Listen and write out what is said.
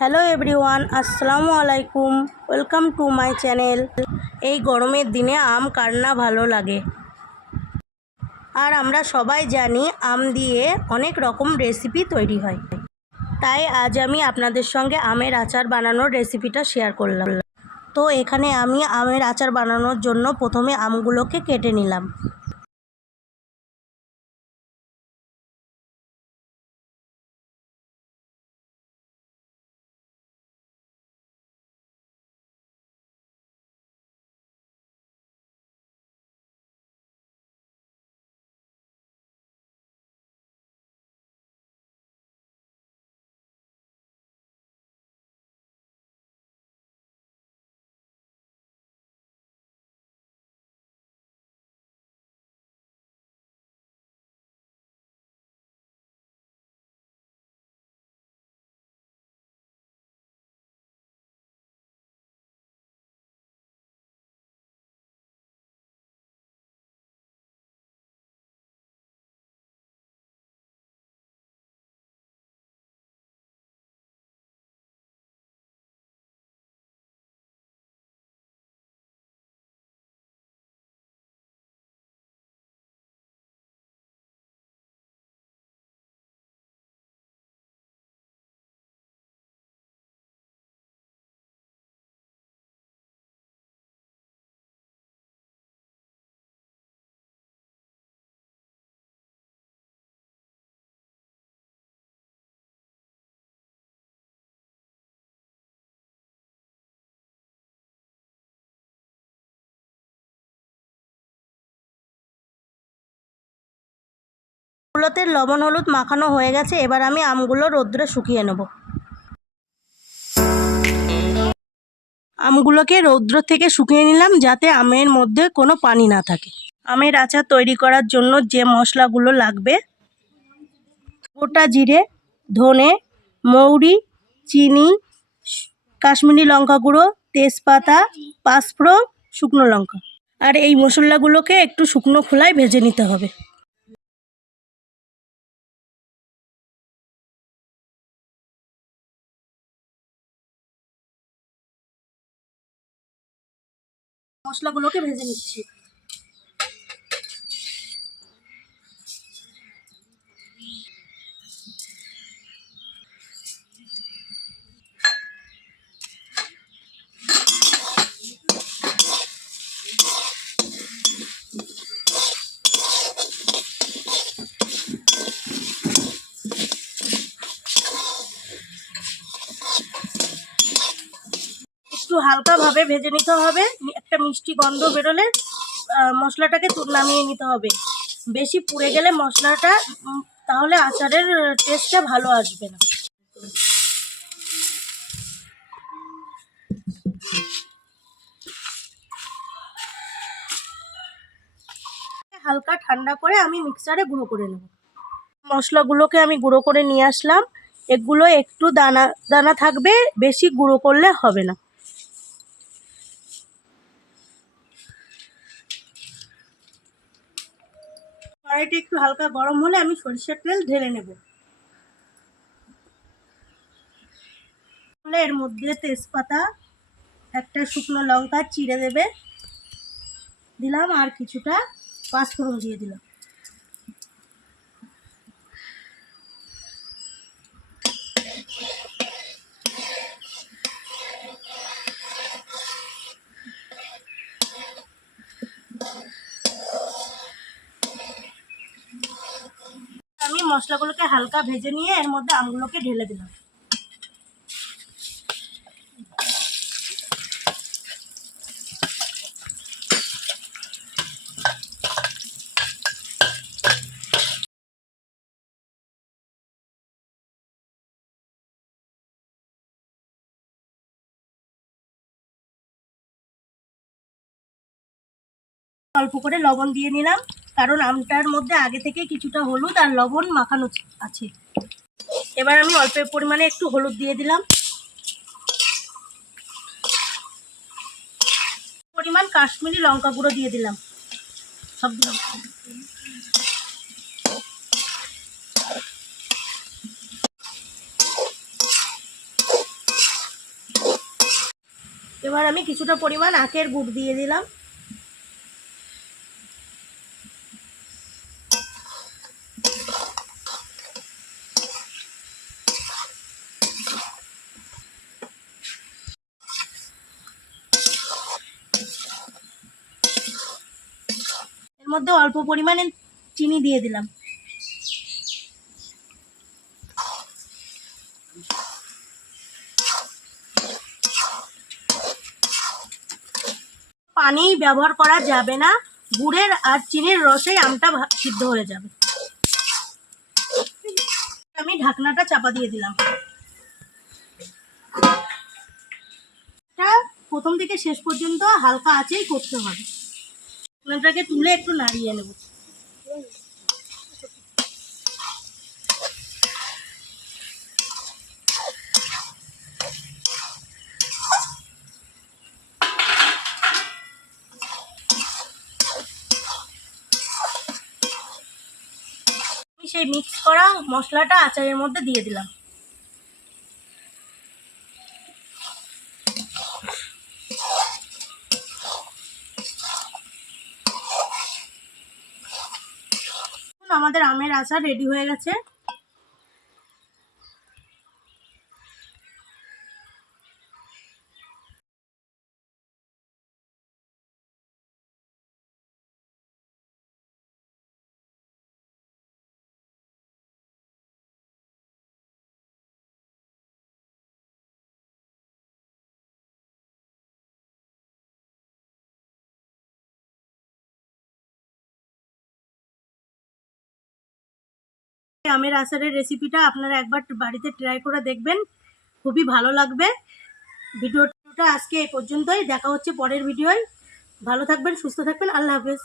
Hello everyone, আসসালামু আলাইকুম। Welcome to my channel. এই গরমের দিনে আম কার না ভালো লাগে। আর আমরা সবাই জানি আম দিয়ে অনেক রকম রেসিপি তৈরি হয়। তাই আজ আমি আপনাদের সঙ্গে আমের আচার বানানোর রেসিপিটা শেয়ার করলাম। তো এখানে আমি আমের আচার বানানোর জন্য প্রথমে আমগুলোকে কেটে নিলাম। গুলোতে লবণ হলুদ মাখানো হয়ে গেছে, এবার আমি আমগুলো রোদ্রে শুকিয়ে নেব। আমগুলোকে রৌদ্র থেকে শুকিয়ে নিলাম যাতে আমের মধ্যে কোনো পানি না থাকে। আমের আচার তৈরি করার জন্য যে মশলাগুলো লাগবে, গোটা জিরে, ধনে, মৌরি, চিনি, কাশ্মীরি লঙ্কা গুঁড়ো, তেজপাতা, পাঁচফোড়ন, শুকনো লঙ্কা। আর এই মশলাগুলোকে একটু শুকনো খোলায় ভেজে নিতে হবে। মশলাগুলোকে ভেজে নিচ্ছি। হালকাভাবে ভেজে নিতে হবে। একটা মিষ্টি গন্ধ বেরোলে মশলাটাকে নামিয়ে নিতে হবে। বেশি পুড়ে গেলে মশলাটা তাহলে আচারের টেস্টটা ভালো আসবে না। হালকা ঠান্ডা করে আমি মিক্সারে গুঁড়ো করে নেব। মশলাগুলোকে আমি গুঁড়ো করে নিয়ে আসলাম। এগুলো একটু দানা দানা থাকবে, বেশি গুঁড়ো করলে হবে না। কড়াইটা একটু হালকা গরম হলে আমি সরিষার তেল ঢেলে নেব। এর মধ্যে তেজপাতা, একটা শুকনো লঙ্কা, চিড়ে দেবে। দিলাম আর কিছুটা পাঁচফোড়ন দিয়ে দিলাম আমি মশলাগুলোকে হালকা ভেজে নিয়ে এর মধ্যে আমগুলোকে ঢেলে দিলাম। অল্প করে লবণ দিয়ে নিলাম। কারণ আমটার মধ্যে আগে থেকে কিছুটা হলুদ আর লবণ মাখানো আছে। এবার আমি অল্প পরিমাণে একটু হলুদ দিয়ে দিলাম। পরিমাণ কাশ্মীরি লঙ্কা গুঁড়ো দিয়ে দিলাম। সব দিলাম। এবার আমি কিছুটা পরিমাণ আখের গুড় দিয়ে দিলাম। এর মধ্যে অল্প পরিমাণে চিনি দিয়ে দিলাম। পানি ব্যবহার করা যাবে না। গুড়ের আর চিনির রসেই আমটা সিদ্ধ হয়ে যাবে। আমি ঢাকনাটা চাপা দিয়ে দিলাম। প্রথম থেকে শেষ পর্যন্ত হালকা আঁচেই করতে হবে। ঢাকনাটাকে তুলে একটু নাড়িয়ে নেব। সেই মিক্স করা মশলাটা আচারের মধ্যে দিয়ে দিলাম। আমাদের আমের আচার রেডি হয়ে গেছে। আমের আচারের রেসিপিটা আপনারা একবার বাড়িতে ট্রাই করে দেখবেন। খুবই ভালো লাগবে। ভিডিওটা আজকে এ পর্যন্তই। দেখা হচ্ছে পরের ভিডিওয় ভালো থাকবেন, সুস্থ থাকবেন। আল্লাহ হাফেজ।